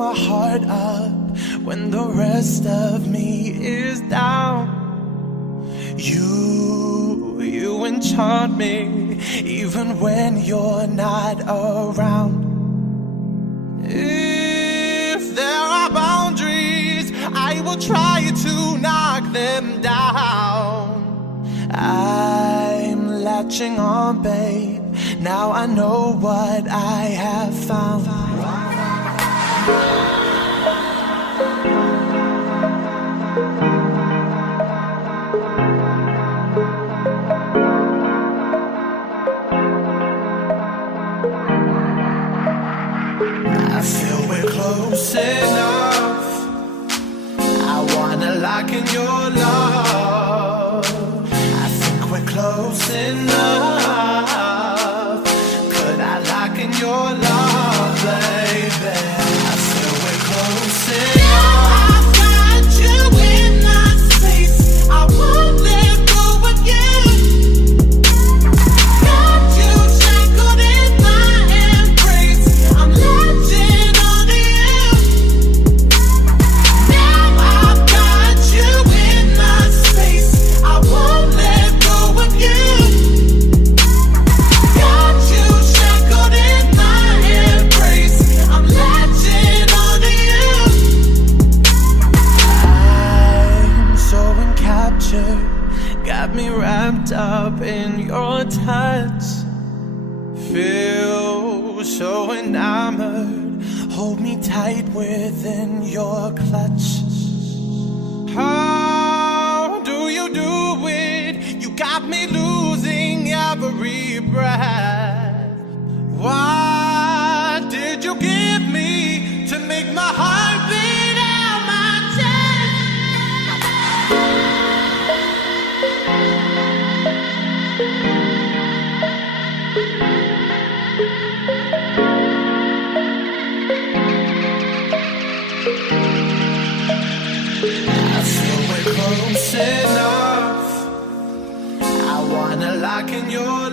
my heart up when the rest of me is down. You enchant me even when you're not around. If there are boundaries, I will try to knock them down. I'm latching on, babe. Now I know what I have found. I feel we're close enough. I wanna lock in your love. I think we're close enough. Could I lock in your love, baby? I feel we're close enough. I've got you in my space. I won't let go again. Got you shackled in my embrace. I'm latching onto you. Now I've got you in my space. I won't let go again. Got you shackled in my embrace. I'm latching onto you. I'm so encaptured, got me wrapped up in your touch. Feel so enamored, hold me tight within your clutch. How do you do it? You got me losing every breath. What did you give me to make my heart beat out my chest? I feel we're close enough. I wanna lock in your